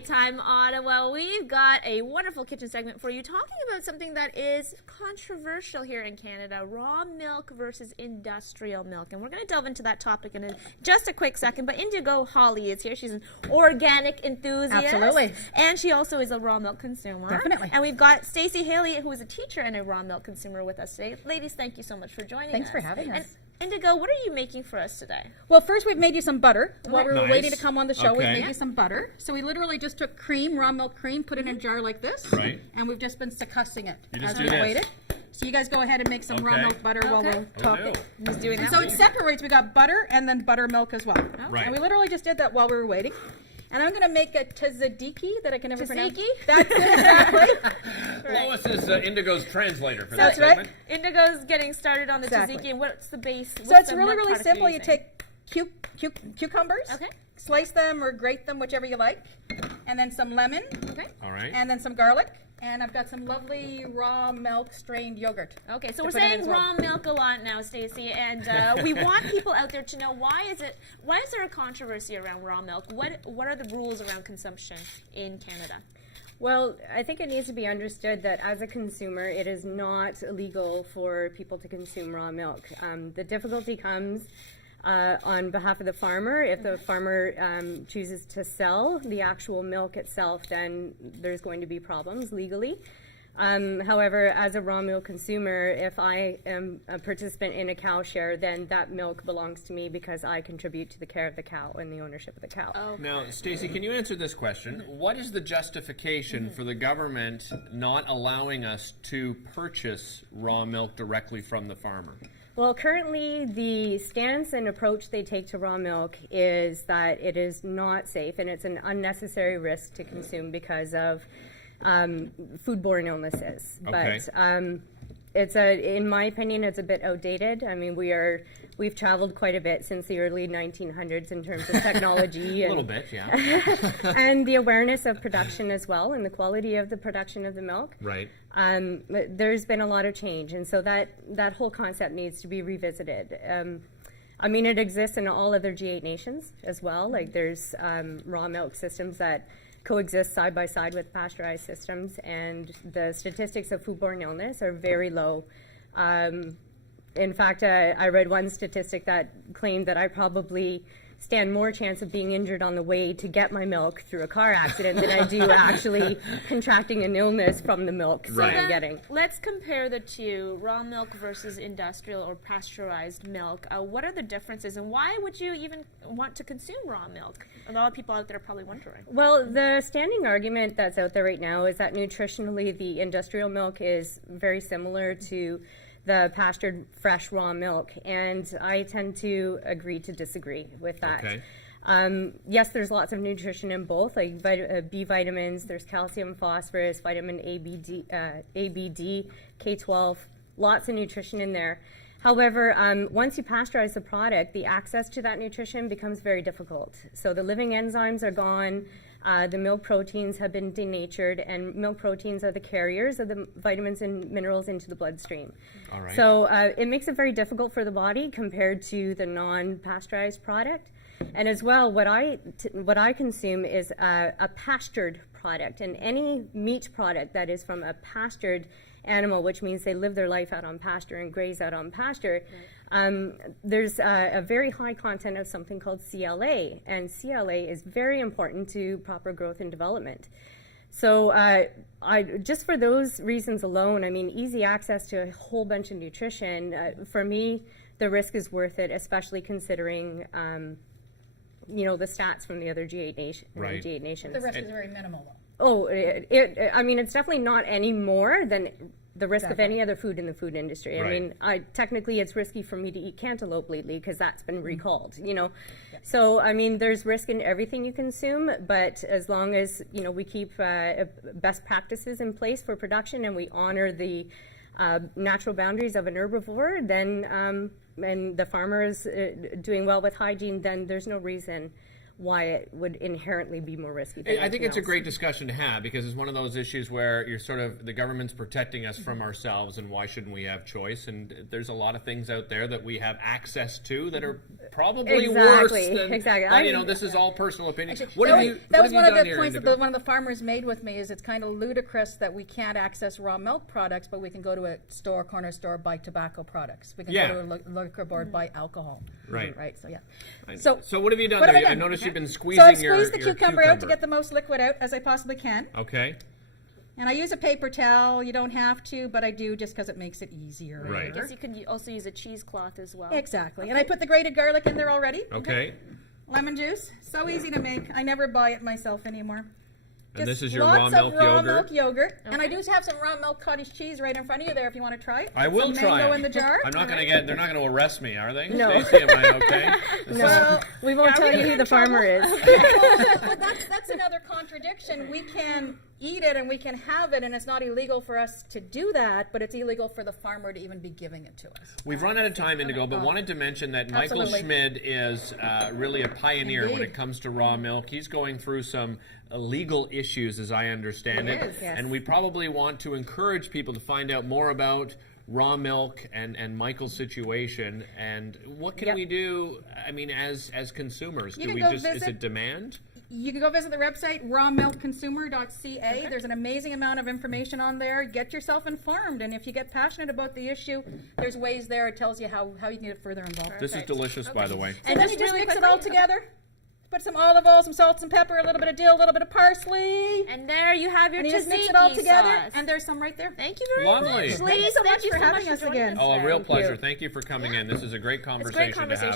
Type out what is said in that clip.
Time Ottawa, we've got a wonderful kitchen segment for you talking about something that is controversial here in Canada, raw milk versus industrial milk. And we're going to delve into that topic in just a quick second. But Indigo Holly is here. She's an organic enthusiast. Absolutely. And she also is a raw milk consumer. Definitely. And we've got Stacey Haley, who is a teacher and a raw milk consumer with us today. Ladies, thank you so much for joining us. Thanks for having us. And Indigo, what are you making for us today? Well, first we've made you some butter. While we were Nice. waiting to come on the show, we Okay. made you some butter. So we literally just took cream, raw milk cream, put it in a jar like this. Right. And we've just been succussing it You just as do we this. waited. So you guys go ahead and make some raw Okay. milk butter while Okay. we're Oh, talking. no. Who's doing And that? so it separates. We got butter and then buttermilk as well. Right. And we literally just did that while we were waiting. And I'm going to make a tzatziki that I can never pronounce. Tzatziki? That's it, exactly. Lois is Indigo's translator for That's that right. segment. Indigo's getting started on the Exactly. tzatziki. And what's the base? So it's really, really simple. You take cucumbers, Okay. slice them or grate them, whichever you like, and then some lemon, Okay. All right. and then some garlic, and I've got some lovely raw milk strained yogurt. Okay, so to we're put in saying as well. raw milk a lot now, Stacey, and we want people out there to know why is there a controversy around raw milk? What are the rules around consumption in Canada? Well, I think it needs to be understood that as a consumer, it is not illegal for people to consume raw milk. The difficulty comes on behalf of the farmer. If the farmer chooses to sell the actual milk itself, then there's going to be problems legally. However, as a raw milk consumer, if I am a participant in a cow share, then that milk belongs to me because I contribute to the care of the cow and the ownership of the cow. Oh, Now, Stacey, can you answer this question? What is the justification for the government not allowing us to purchase raw milk directly from the farmer? Well, currently the stance and approach they take to raw milk is that it is not safe and it's an unnecessary risk to consume because of foodborne illnesses. Okay. But in my opinion, it's a bit outdated. I mean, we've traveled quite a bit since the early 1900s in terms of technology A and, little bit, yeah. and the awareness of production as well and the quality of the production of the milk. Right. There's been a lot of change, and so that whole concept needs to be revisited. I mean, it exists in all other G8 nations as well. Like there's raw milk systems that coexist side by side with pasteurized systems, and the statistics of foodborne illness are very low. In fact, I read one statistic that claimed that I probably stand more chance of being injured on the way to get my milk through a car accident than I do actually contracting an illness from the milk that Right. I'm getting. Let's compare the two, raw milk versus industrial or pasteurized milk. What are the differences, and why would you even want to consume raw milk? A lot of people out there are probably wondering. Well, the standing argument that's out there right now is that nutritionally the industrial milk is very similar to the pastured fresh raw milk, and I tend to agree to disagree with that. Okay. Yes, there's lots of nutrition in both, like B vitamins, there's calcium, phosphorus, vitamin A, B, D, K12, lots of nutrition in there. However, once you pasteurize the product, the access to that nutrition becomes very difficult. So the living enzymes are gone, the milk proteins have been denatured, and milk proteins are the carriers of the vitamins and minerals into the bloodstream. All right. So it makes it very difficult for the body compared to the non-pasteurized product. And as well, what I consume is a pastured product, and any meat product that is from a pastured animal, which means they live their life out on pasture and graze out on pasture, there's a very high content of something called CLA, and CLA is very important to proper growth and development. So just for those reasons alone, I mean, easy access to a whole bunch of nutrition, for me, the risk is worth it, especially considering the stats from the other G8 nations. The risk is very minimal, though. Oh, I mean, it's definitely not any more than the risk of any other food in the food industry. Right. I mean, technically it's risky for me to eat cantaloupe lately because that's been recalled, So, I mean, there's risk in everything you consume, but as long as, we keep best practices in place for production and we honor the natural boundaries of an herbivore, then, and the farmer is doing well with hygiene, then there's no reason why it would inherently be more risky. For I think anything it's a else. great discussion to have because it's one of those issues where you're sort of the government's protecting us from ourselves, and why shouldn't we have choice? And there's a lot of things out there that we have access to that are probably worse than. Exactly. But, you know, this is all personal opinion. Actually, What that have was, you? that what was have one you of done the here, points that Indigo? one of the farmers made with me. Is it's kind of ludicrous that we can't access raw milk products, but we can go to a store, corner store, buy tobacco products. We can Yeah. go to a liquor board, buy alcohol. Right. Right. So yeah. So what have you done what there? have I I done? noticed you've been So squeezing I've your squeezed the your cucumber out to get the most liquid out as I possibly can. Okay. And I use a paper towel. You don't have to, but I do just because it makes it easier. Right. I guess you could also use a cheesecloth as well. Exactly. And I put the grated garlic in there already. Okay. Lemon juice. So easy to make. I never buy it myself anymore. And Just this is your raw lots milk of raw yogurt? milk yogurt. And I do have some raw milk cottage cheese right in front of you there if you want to try it. I will some try mango it. in the jar. I'm not going to get. They're not going to arrest me, are they? No. Stacey, am I okay? No, we won't tell you who the farmer is. But that's another contradiction. We can eat it and we can have it, and it's not illegal for us to do that, but it's illegal for the farmer to even be giving it to us. We've run out of time, Indigo, but wanted to mention that Michael Absolutely. Schmid is really a pioneer when Indeed. it comes to raw milk. He's going through some legal issues, as I understand it, is, yes. and we probably want to encourage people to find out more about raw milk and Michael's situation and what can Yep. we do. I mean, as consumers, You do can we go just is visit- it demand? You can go visit the website rawmilkconsumer.ca. There's an amazing amount of information on there. Get yourself informed, and if you get passionate about the issue, there's ways there. It tells you how you can get further involved. This is delicious, by the way. And then you just mix it all together. Put some olive oil, some salt, some pepper, a little bit of dill, a little bit of parsley, And there you have your and you just mix it all tzatziki together. sauce. And there's some right there. Thank you very Lovely. much, Thank ladies. you so Thank much you for so having much us joining again. us Oh, a today. real Thank pleasure. you. Thank you for coming in. This is a great It's a conversation, great to conversation. have.